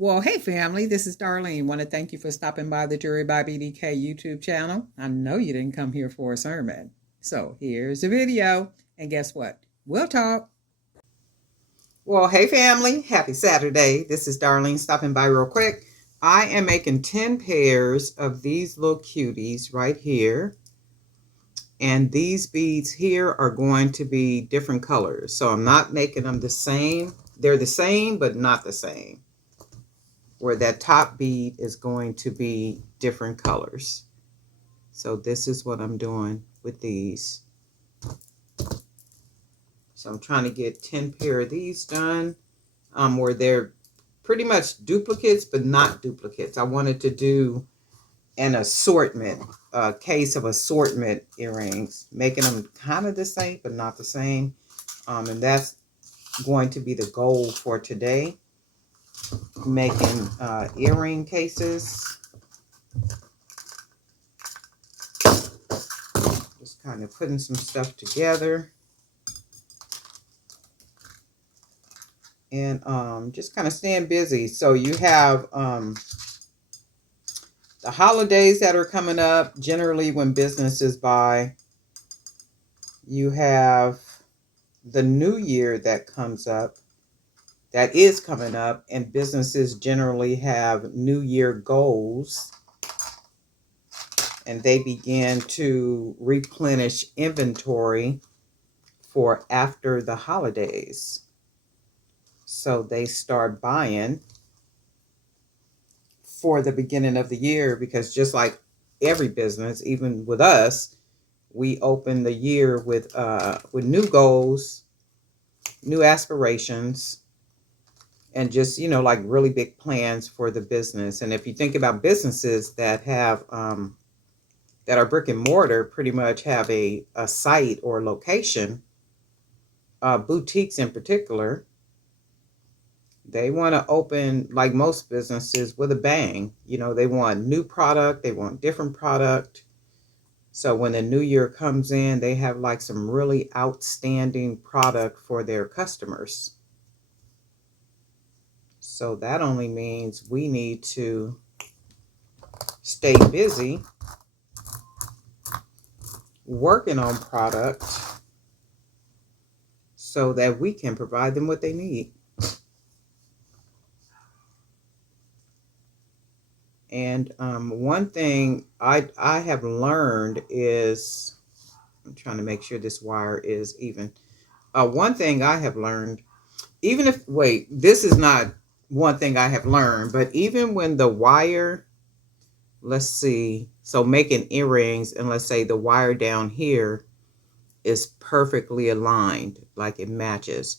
Well, hey family, this is Darlene. Want to thank you for stopping by the Jury by BDK YouTube channel. I know you didn't come here for a sermon. So here's the video. And guess what? We'll talk. Well, hey family, happy Saturday. This is Darlene stopping by real quick. I am making 10 pairs of these little cuties right here. And these beads here are going to be different colors. So I'm not making them the same. They're the same, but not the same. Where that top bead is going to be different colors. So this is what I'm doing with these. So I'm trying to get 10 pair of these done, where they're pretty much duplicates, but not duplicates. I wanted to do an assortment, a case of assortment earrings, making them kind of the same, but not the same. And that's going to be the goal for today. Making earring cases. Just kind of putting some stuff together. And just kind of staying busy. So you have the holidays that are coming up. Generally when businesses buy, you have the new year that comes up, that is coming up, and businesses generally have new year goals, and they begin to replenish inventory for after the holidays. So they start buying for the beginning of the year, because just like every business, even with us, we open the year with new goals, new aspirations, and just, like really big plans for the business. And if you think about businesses that have that are brick and mortar, pretty much have a site or location, boutiques in particular, they want to open, like most businesses, with a bang. They want new product, they want different product. So when the new year comes in, they have like some really outstanding product for their customers. So that only means we need to stay busy working on product so that we can provide them what they need. And one thing I have learned is, I'm trying to make sure this wire is even. One thing I have learned, this is not one thing I have learned, but even when the wire, let's see, so making earrings, and let's say the wire down here is perfectly aligned, like it matches.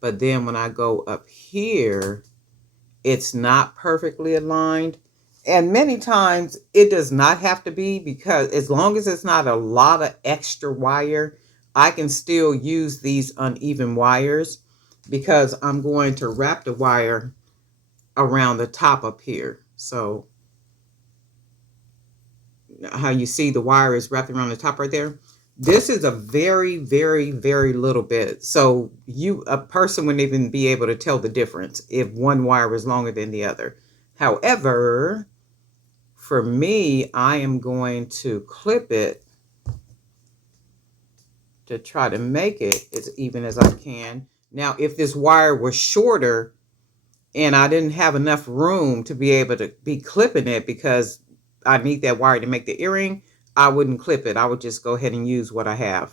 But then when I go up here, it's not perfectly aligned. And many times it does not have to be, because as long as it's not a lot of extra wire, I can still use these uneven wires, because I'm going to wrap the wire around the top up here. So how you see the wire is wrapped around the top right there. This is a very, very, very little bit. So a person wouldn't even be able to tell the difference if one wire is longer than the other. However, for me, I am going to clip it to try to make it as even as I can. Now, if this wire was shorter and I didn't have enough room to be able to be clipping it, because I need that wire to make the earring, I wouldn't clip it. I would just go ahead and use what I have.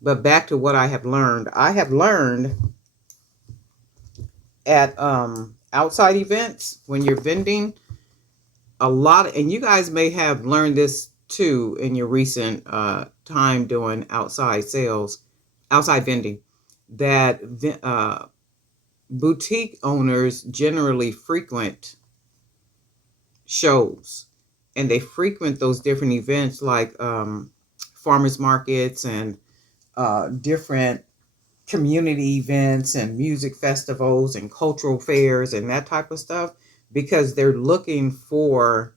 But back to what I have learned. I have learned at outside events, when you're vending, a lot, and you guys may have learned this too in your recent time doing outside sales, outside vending, that boutique owners generally frequent shows, and they frequent those different events like farmers markets and different community events and music festivals and cultural fairs and that type of stuff, because they're looking for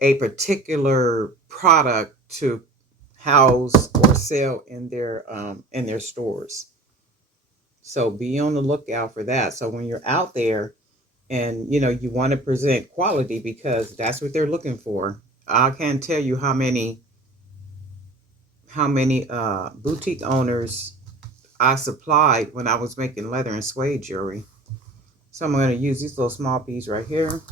a particular product to house or sell in their stores. So be on the lookout for that. So when you're out there and you want to present quality, because that's what they're looking for. I can't tell you how many boutique owners I supplied when I was making leather and suede jewelry. So I'm going to use these little small beads right here.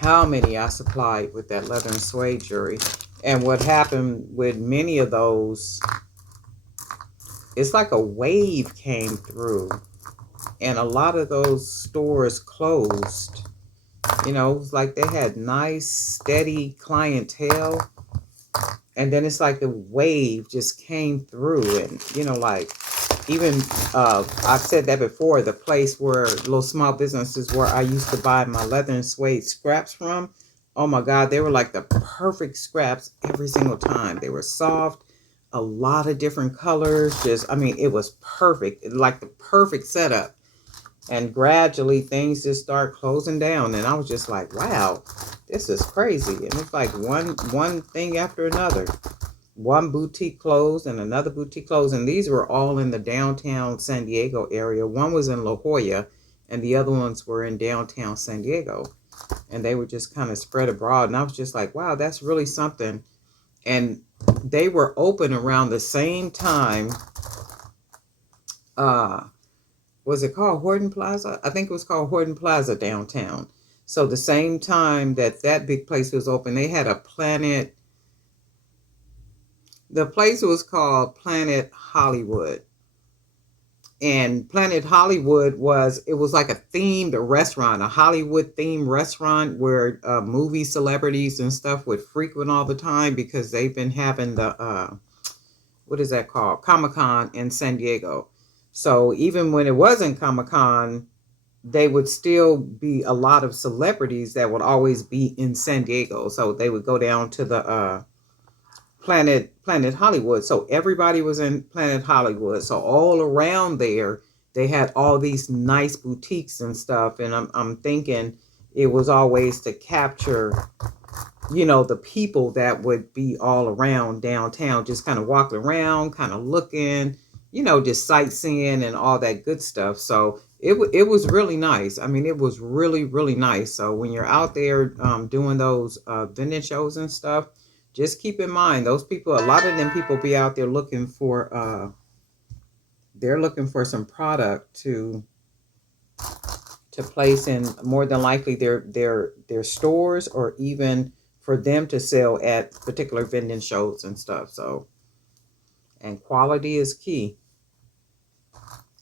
How many I supplied with that leather and suede jewelry. And what happened with many of those, it's like a wave came through, and a lot of those stores closed. It was like they had nice, steady clientele, and then it's like the wave just came through, and like even I've said that before. The place where little small businesses where I used to buy my leather and suede scraps from, oh my God, they were like the perfect scraps every single time. They were soft, a lot of different colors. Just, I mean, it was perfect, like the perfect setup. And gradually things just start closing down, and I was just like, wow, this is crazy. And it's like one thing after another. One boutique closed and another boutique closed, and these were all in the downtown San Diego area. One was in La Jolla, and the other ones were in downtown San Diego, and they were just kind of spread abroad. And I was just like, wow, that's really something. And they were open around the same time. Was it called Horton Plaza? I think it was called Horton Plaza downtown. So the same time that that big place was open, they had a Planet. The place was called Planet Hollywood. And Planet Hollywood was like a themed restaurant, a Hollywood themed restaurant where movie celebrities and stuff would frequent all the time, because they've been having the what is that called, Comic-Con in San Diego. So even when it wasn't Comic-Con, they would still be a lot of celebrities that would always be in San Diego. So they would go down to the Planet Hollywood. So everybody was in Planet Hollywood. So all around there, they had all these nice boutiques and stuff. And I'm thinking it was always to capture, the people that would be all around downtown, just kind of walking around, kind of looking, just sightseeing and all that good stuff. So it was really nice. I mean, it was really, really nice. So when you're out there doing those vending shows and stuff, just keep in mind those people. A lot of them people be out there looking for. They're looking for some product to place in, more than likely their stores, or even for them to sell at particular vending shows and stuff. So, and quality is key.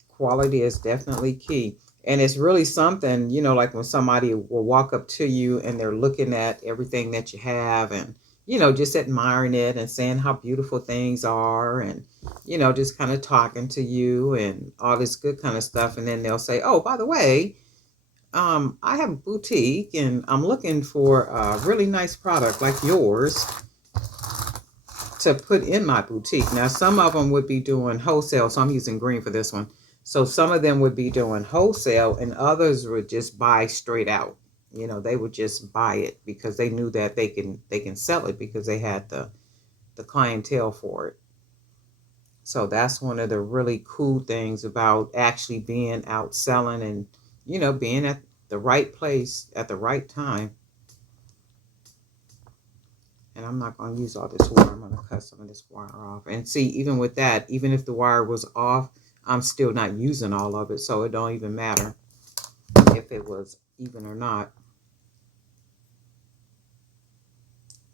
Quality is definitely key. And it's really something, like when somebody will walk up to you and they're looking at everything that you have, and, just admiring it and saying how beautiful things are, and, just kind of talking to you and all this good kind of stuff. And then they'll say, oh, by the way, I have a boutique and I'm looking for a really nice product like yours to put in my boutique. Now, some of them would be doing wholesale, so I'm using green for this one. So some of them would be doing wholesale, and others would just buy straight out. They would just buy it because they knew that they can sell it, because they had the clientele for it. So that's one of the really cool things about actually being out selling, and being at the right place at the right time. And I'm not going to use all this wire. I'm going to cut some of this wire off. And see, even with that, even if the wire was off, I'm still not using all of it. So it don't even matter if it was even or not.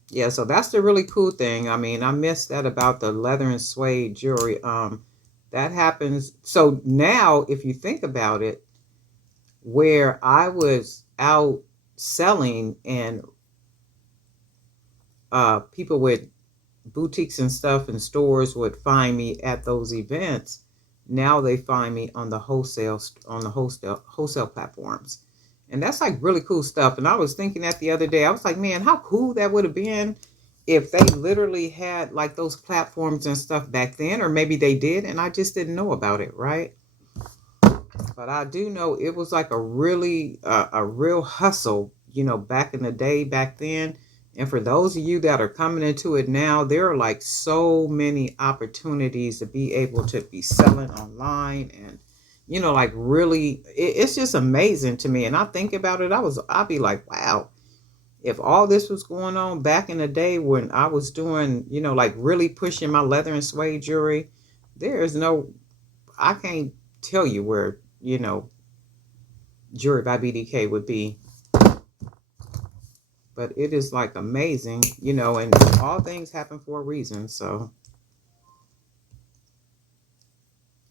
Yeah, so that's the really cool thing. I mean, I miss that about the leather and suede jewelry. That happens. So now, if you think about it, where I was out selling, and people with boutiques and stuff and stores would find me at those events. Now they find me on the wholesale platforms. And that's like really cool stuff. And I was thinking that the other day. I was like, man, how cool that would have been if they literally had like those platforms and stuff back then, or maybe they did and I just didn't know about it, right? But I do know it was like a real hustle, back in the day, back then, And for those of you that are coming into it now, there are like so many opportunities to be able to be selling online, and like really, it's just amazing to me. And I think about it, I'd be like, wow, if all this was going on back in the day when I was doing, like really pushing my leather and suede jewelry, I can't tell you where, Jewelry by BDK would be. But it is like amazing, and all things happen for a reason. So,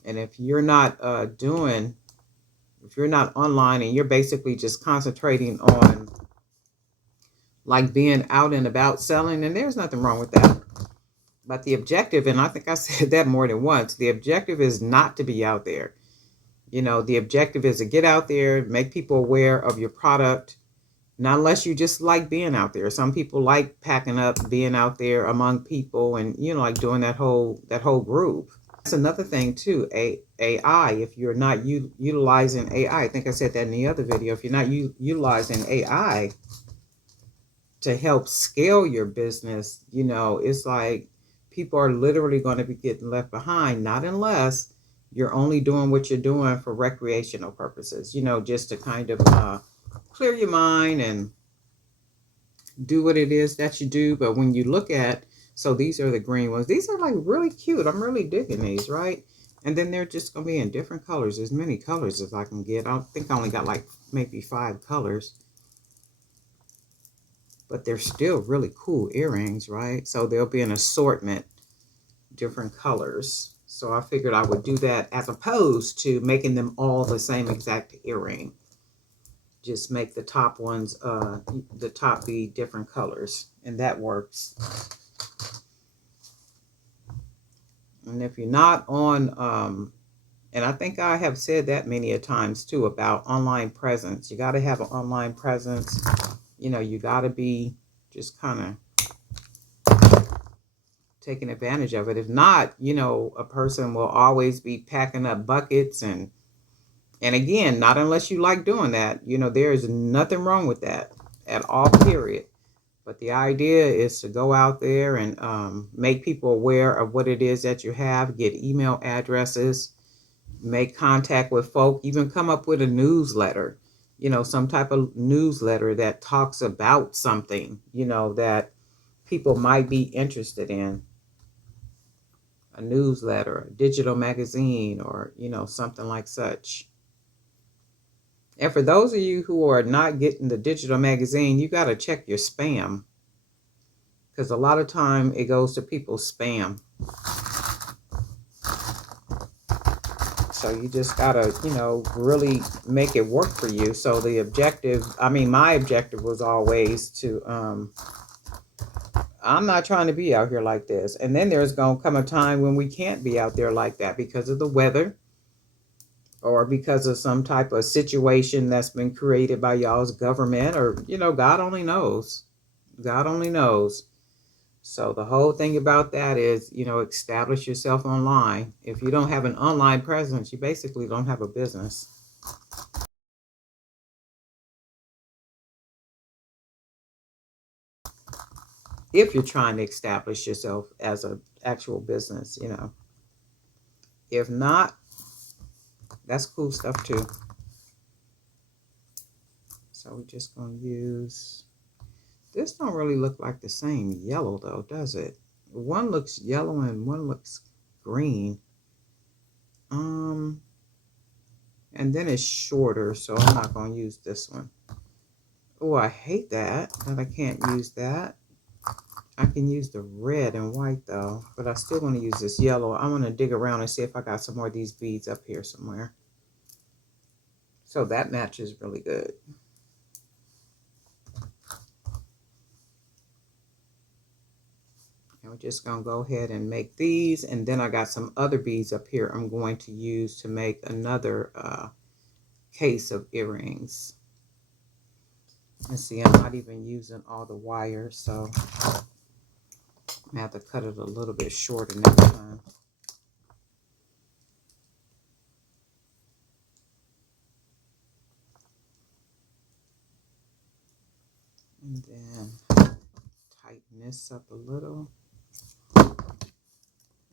and if you're not if you're not online and you're basically just concentrating on like being out and about selling, then there's nothing wrong with that. But the objective, and I think I said that more than once, the objective is not to be out there. The objective is to get out there, make people aware of your product. Not unless you just like being out there. Some people like packing up, being out there among people, and like doing that whole group. That's another thing too. AI. If you're not utilizing AI, I think I said that in the other video. If you're not utilizing AI to help scale your business, it's like people are literally going to be getting left behind. Not unless you're only doing what you're doing for recreational purposes. Just to kind of clear your mind and do what it is that you do. But when you look at, so these are the green ones. These are like really cute. I'm really digging these, right? And then they're just going to be in different colors. As many colors as I can get. I think I only got like maybe 5 colors. But they're still really cool earrings, right? So there'll be an assortment, different colors. So I figured I would do that as opposed to making them all the same exact earring. Just make the top ones, the top be different colors, and that works. And if you're not on, and I think I have said that many a times too about online presence. You got to have an online presence. You got to be just kind of taking advantage of it. If not, a person will always be packing up buckets and again, not unless you like doing that. There is nothing wrong with that at all, period. But the idea is to go out there and make people aware of what it is that you have, get email addresses, make contact with folk, even come up with a newsletter, some type of newsletter that talks about something, that people might be interested in. A newsletter, a digital magazine, or, something like such. And for those of you who are not getting the digital magazine, you got to check your spam. Because a lot of time it goes to people's spam. So you just gotta, really make it work for you. So the objective, my objective was always to, I'm not trying to be out here like this. And then there's going to come a time when we can't be out there like that because of the weather or because of some type of situation that's been created by y'all's government or, God only knows. God only knows. So the whole thing about that is, establish yourself online. If you don't have an online presence, you basically don't have a business. If you're trying to establish yourself as an actual business, If not, that's cool stuff too. So we're just going to use, this don't really look like the same yellow though, does it? One looks yellow and one looks green. And then it's shorter, so I'm not going to use this one. Oh, I hate that I can't use that. I can use the red and white though, but I still want to use this yellow. I want to dig around and see if I got some more of these beads up here somewhere. So that matches really good. And we're just going to go ahead and make these. And then I got some other beads up here I'm going to use to make another case of earrings. And see, I'm not even using all the wires, so I'm going to have to cut it a little bit shorter next time. And then this up a little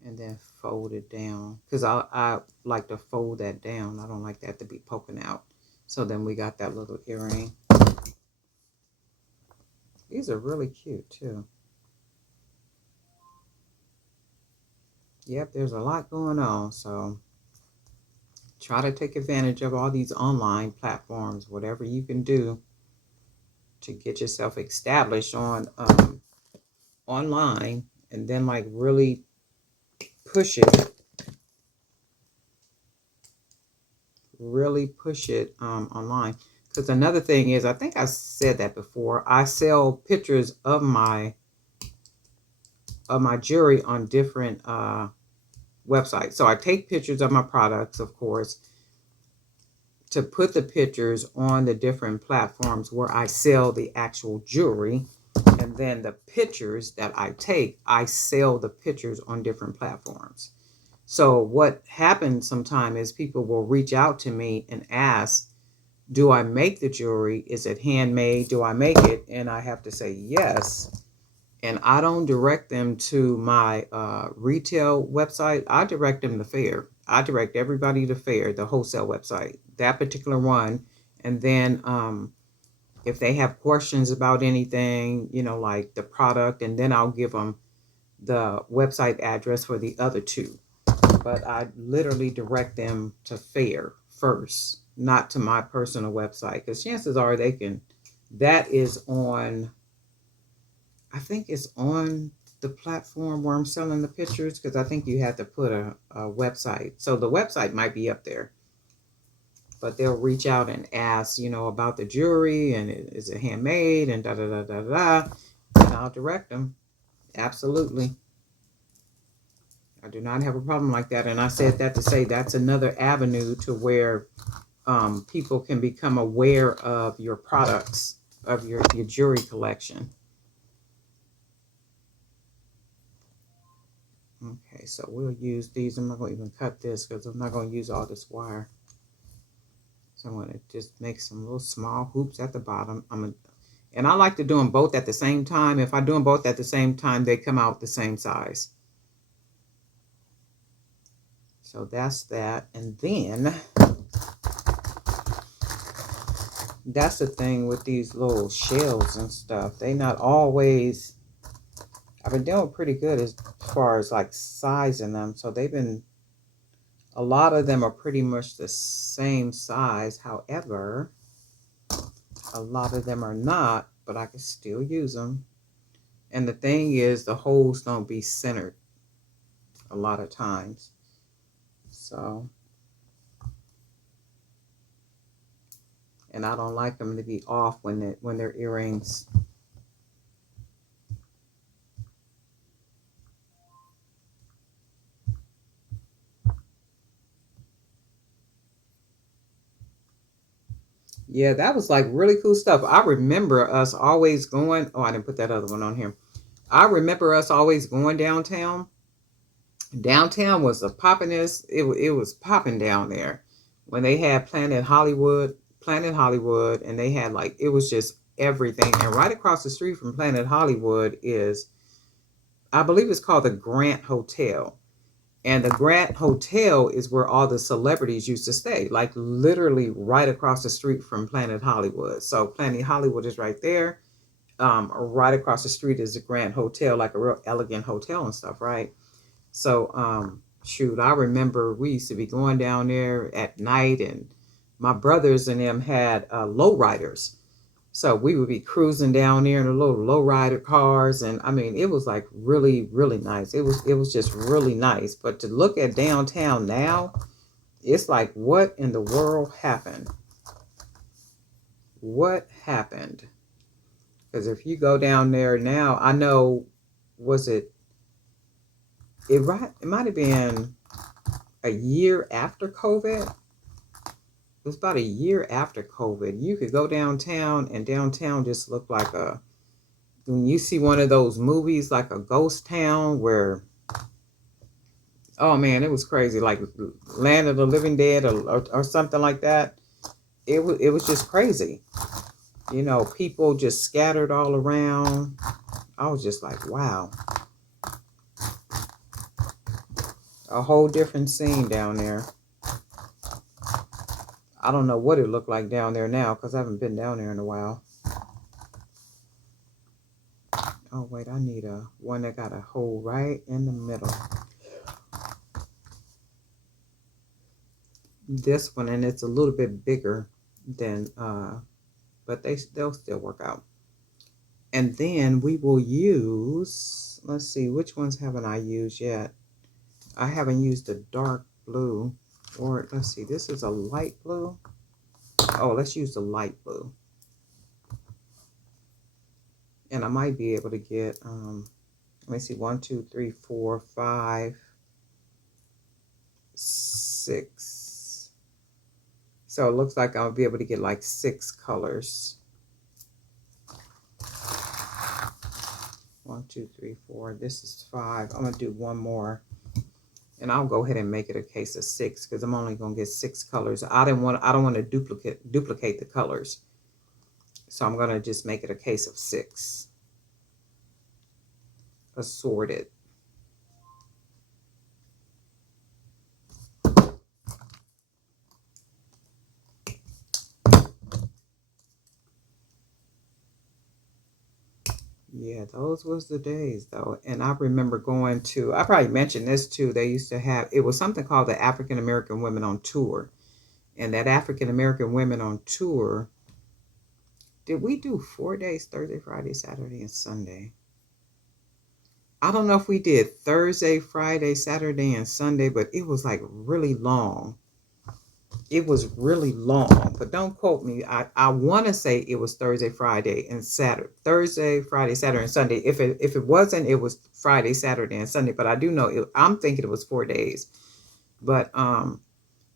and then fold it down, because I like to fold that down. I don't like that to be poking out. So then we got that little earring. These are really cute too. Yep, there's a lot going on, so try to take advantage of all these online platforms, whatever you can do to get yourself established on online, and then like really push it, online. Because another thing is, I think I said that before, I sell pictures of my jewelry on different websites. So I take pictures of my products, of course, to put the pictures on the different platforms where I sell the actual jewelry. And then the pictures that I take, I sell the pictures on different platforms. So what happens sometimes is people will reach out to me and ask, do I make the jewelry? Is it handmade? Do I make it? And I have to say yes. And I don't direct them to my retail website. I direct them to Faire. I direct everybody to Faire, the wholesale website, that particular one. And then if they have questions about anything, like the product, and then I'll give them the website address for the other two. But I literally direct them to Faire first, not to my personal website, because chances are that is on, I think it's on the platform where I'm selling the pictures, because I think you have to put a website. So the website might be up there, but they'll reach out and ask, about the jewelry and is it handmade and da da da da da. And I'll direct them. Absolutely. I do not have a problem like that. And I said that to say that's another avenue to where people can become aware of your products, of your jewelry collection. Okay, so we'll use these. I'm not going to even cut this because I'm not going to use all this wire. So I'm going to just make some little small hoops at the bottom. And I like to do them both at the same time. If I do them both at the same time, they come out the same size. So that's that. And then that's the thing with these little shells and stuff. They not always, I've been doing pretty good as far as like sizing them. So a lot of them are pretty much the same size. However, a lot of them are not, but I can still use them. And the thing is, the holes don't be centered a lot of times. So, and I don't like them to be off when they're earrings. Yeah, that was like really cool stuff. I remember us always going, oh, I didn't put that other one on here. I remember us always going downtown. Downtown was the poppinest. It was popping down there when they had Planet Hollywood, and they had like, it was just everything. And right across the street from Planet Hollywood is, I believe it's called the Grant Hotel. And the Grant Hotel is where all the celebrities used to stay, like literally right across the street from Planet Hollywood. So Planet Hollywood is right there. Right across the street is the Grant Hotel, like a real elegant hotel and stuff, right? So, shoot, I remember we used to be going down there at night, and my brothers and them had lowriders. So we would be cruising down there in the little lowrider cars, and I mean, it was like really, really nice. It was just really nice. But to look at downtown now, it's like, what in the world happened? What happened? Because if you go down there now, I know, was it? It might have been a year after COVID. It was about a year after COVID. You could go downtown, and downtown just looked like when you see one of those movies, like a ghost town where, oh man, it was crazy, like Land of the Living Dead or something like that. It was just crazy. People just scattered all around. I was just like, wow. A whole different scene down there. I don't know what it looked like down there now because I haven't been down there in a while. Oh, wait, I need a one that got a hole right in the middle. This one, and it's a little bit bigger than, but they'll still work out. And then we will use, let's see, which ones haven't I used yet? I haven't used a dark blue, or let's see, this is a light blue. Oh, let's use the light blue. And I might be able to get, let me see, 1, 2, 3, 4, 5, 6. So it looks like I'll be able to get like 6 colors. 1, 2, 3, 4. This is 5. I'm gonna do one more, and I'll go ahead and make it a case of 6 because I'm only gonna get 6 colors. I don't want to duplicate the colors, so I'm gonna just make it a case of 6, assorted. Yeah, those was the days though. And I remember going to, I probably mentioned this too. They used to have, it was something called the African American Women on Tour. And that African American Women on Tour, did we do 4 days, Thursday, Friday, Saturday, and Sunday? I don't know if we did Thursday, Friday, Saturday, and Sunday, but it was like really long. It was really long, but don't quote me. I want to say it was Thursday, Friday, and Saturday. Thursday, Friday, Saturday, and Sunday. If it wasn't, it was Friday, Saturday, and Sunday. But I do know I'm thinking it was 4 days. But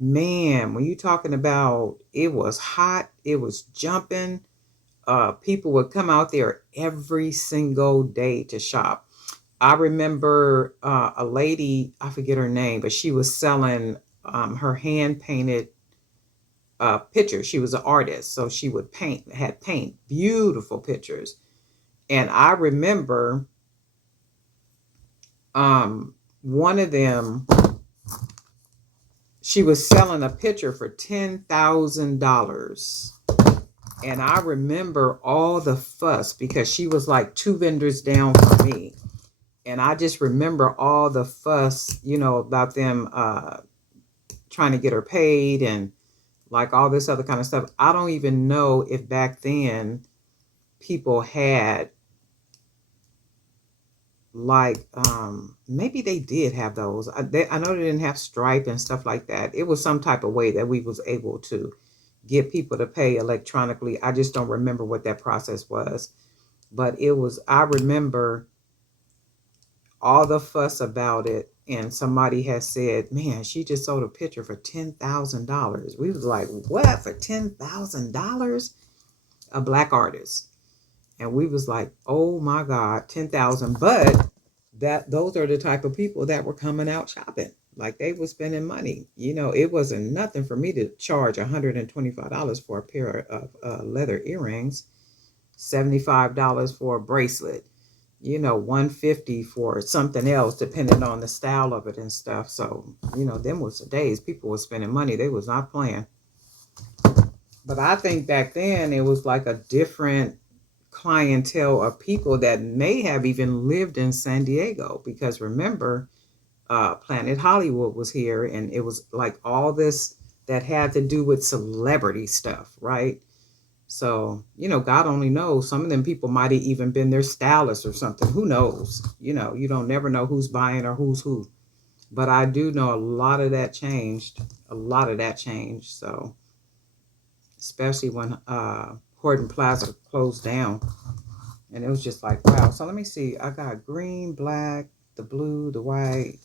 man, when you talking about it was hot, it was jumping. People would come out there every single day to shop. I remember a lady, I forget her name, but she was selling her hand painted pictures. She was an artist, so she would had paint beautiful pictures. And I remember one of them, she was selling a picture for $10,000. And I remember all the fuss because she was like 2 vendors down from me. And I just remember all the fuss, about them trying to get her paid and like all this other kind of stuff. I don't even know if back then people had like, maybe they did have those. I know they didn't have Stripe and stuff like that. It was some type of way that we was able to get people to pay electronically. I just don't remember what that process was. But I remember all the fuss about it. And somebody has said, man, she just sold a picture for $10,000. We was like, what, for $10,000? A black artist. And we was like, oh my God, 10,000. But those are the type of people that were coming out shopping. Like they were spending money. It wasn't nothing for me to charge $125 for a pair of leather earrings, $75 for a bracelet, $150 for something else, depending on the style of it and stuff. So, them was the days people were spending money. They was not playing. But I think back then it was like a different clientele of people that may have even lived in San Diego, because remember, Planet Hollywood was here, and it was like all this that had to do with celebrity stuff, right? So, God only knows. Some of them people might have even been their stylists or something. Who knows? You don't never know who's buying or who's who. But I do know a lot of that changed. A lot of that changed. So, especially when Horton Plaza closed down. And it was just like, wow. So let me see. I got green, black, the blue, the white,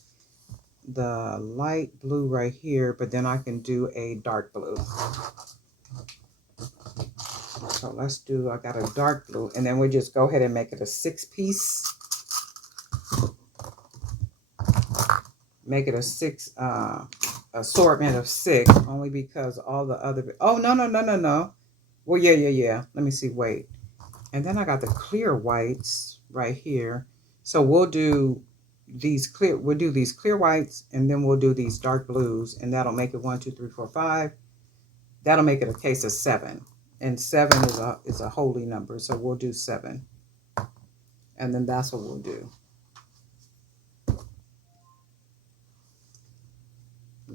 the light blue right here. But then I can do a dark blue. So I got a dark blue, and then we just go ahead and make it a 6-piece. Make it a 6 assortment of 6, only because all the other, oh, no. Well, yeah. Let me see, wait. And then I got the clear whites. right here. So we'll do these clear whites, and then we'll do these dark blues, and that'll make it 1, 2, 3, 4, 5. That'll make it a case of 7. And 7 is a holy number, so we'll do 7. And then that's what we'll do.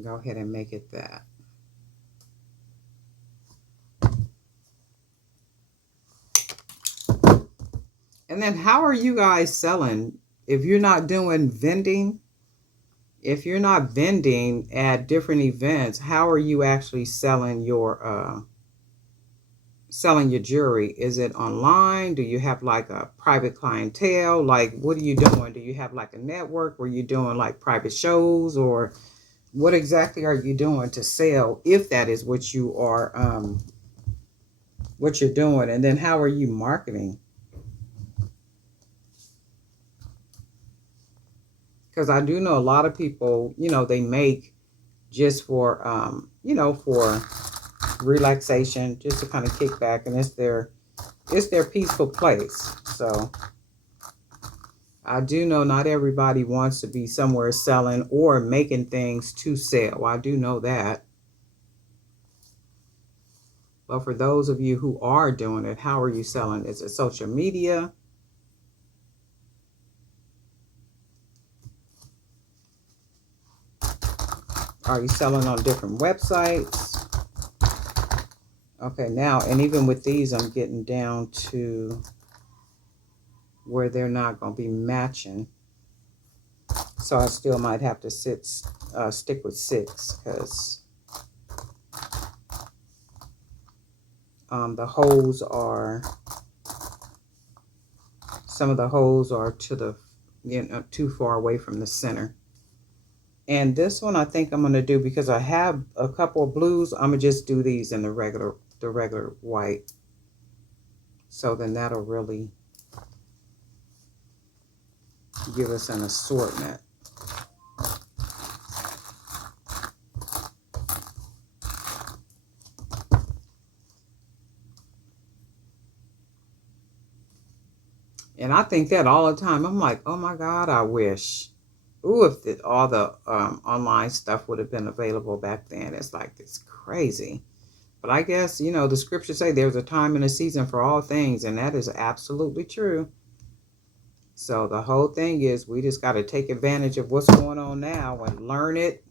Go ahead and make it that. And then how are you guys selling if you're not doing vending? If you're not vending at different events, how are you actually selling your jewelry? Is it online? Do you have like a private clientele? Like, what are you doing? Do you have like a network where you're doing like private shows, or what exactly are you doing to sell, if that is what you are what you're doing? And then how are you marketing? Because I do know a lot of people, they make just for for relaxation, just to kind of kick back, and it's their peaceful place. So I do know not everybody wants to be somewhere selling or making things to sell. I do know that. But for those of you who are doing it, how are you selling? Is it social media? Are you selling on different websites? Okay, now, and even with these, I'm getting down to where they're not going to be matching. So I still might have to stick with 6, because the holes are, some of the holes are to the, too far away from the center. And this one I think I'm going to do, because I have a couple of blues, I'm going to just do these in the regular white. So then that'll really give us an assortment. And I think that all the time. I'm like, oh my God, I wish. Ooh, if all the online stuff would have been available back then. It's like, it's crazy. But I guess, the scriptures say there's a time and a season for all things, and that is absolutely true. So the whole thing is, we just got to take advantage of what's going on now and learn it,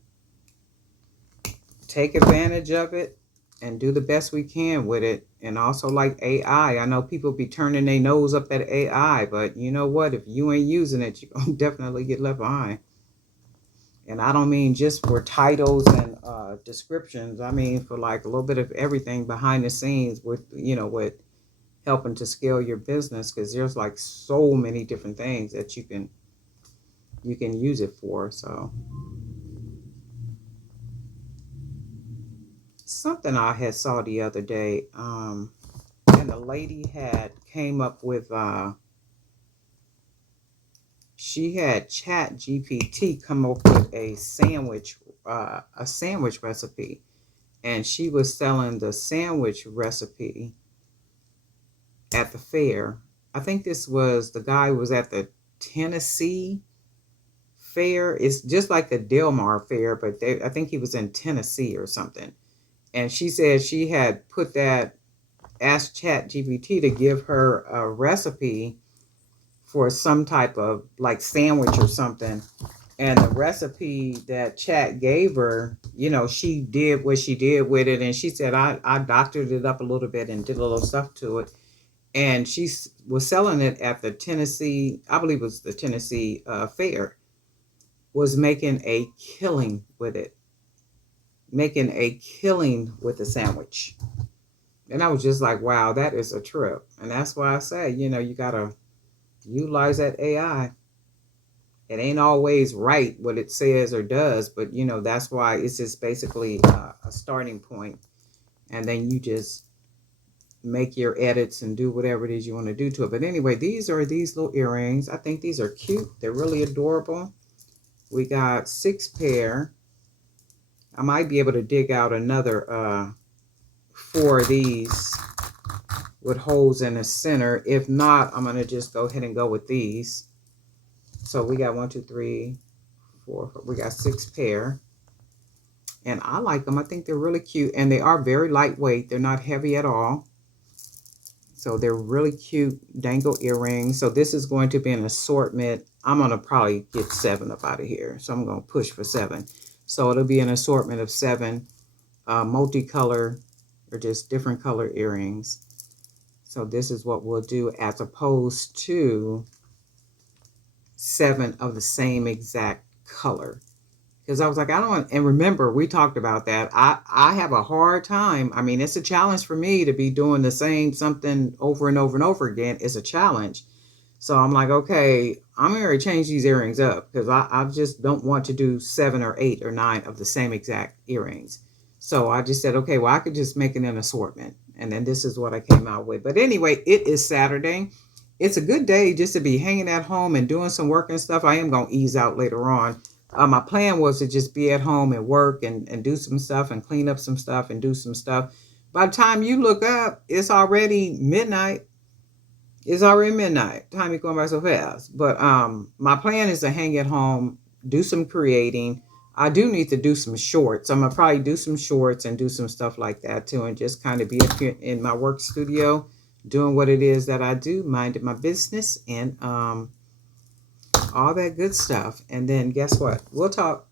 take advantage of it, and do the best we can with it. And also, like AI, I know people be turning their nose up at AI, but you know what? If you ain't using it, you're going to definitely get left behind. And I don't mean just for titles and descriptions. I mean for like a little bit of everything behind the scenes with, with helping to scale your business, because there's like so many different things that you can use it for. So something I had saw the other day, and the lady had came up with she had Chat GPT come up with a sandwich recipe, and she was selling the sandwich recipe at the fair. I think the guy was at the Tennessee fair. It's just like the Del Mar fair, but I think he was in Tennessee or something. And she said she had asked Chat GPT to give her a recipe for some type of like sandwich or something. And the recipe that Chat gave her, she did what she did with it. And she said, I doctored it up a little bit and did a little stuff to it. And she was selling it at the Tennessee, I believe it was the Tennessee Fair, was making a killing with it. Making a killing with the sandwich. And I was just like, wow, that is a trip. And that's why I say, you got to utilize that AI. It ain't always right what it says or does, but that's why it's just basically a starting point. And then you just make your edits and do whatever it is you want to do to it. But anyway, these are these little earrings. I think these are cute. They're really adorable. We got 6 pair. I might be able to dig out another 4 of these with holes in the center. If not, I'm going to just go ahead and go with these. So we got 1, 2, 3, 4, we got 6 pair. And I like them. I think they're really cute. And they are very lightweight. They're not heavy at all. So they're really cute dangle earrings. So this is going to be an assortment. I'm going to probably get 7 up out of here. So I'm going to push for 7. So it'll be an assortment of 7 multicolor or just different color earrings. So this is what we'll do as opposed to 7 of the same exact color. Because I was like, I don't want, and remember, we talked about that. I have a hard time. I mean, it's a challenge for me to be doing the same something over and over and over again. It's a challenge. So I'm like, okay, I'm going to change these earrings up because I just don't want to do 7 or 8 or 9 of the same exact earrings. So I just said, okay, well, I could just make it an assortment. And then this is what I came out with. But anyway, it is Saturday. It's a good day just to be hanging at home and doing some work and stuff. I am going to ease out later on. My plan was to just be at home and work and do some stuff and clean up some stuff and do some stuff. By the time you look up, it's already midnight. It's already midnight. Time is going by so fast. But my plan is to hang at home, do some creating. I do need to do some shorts. I'm going to probably do some shorts and do some stuff like that too. And just kind of be up here in my work studio doing what it is that I do, minding my business and all that good stuff. And then guess what? We'll talk.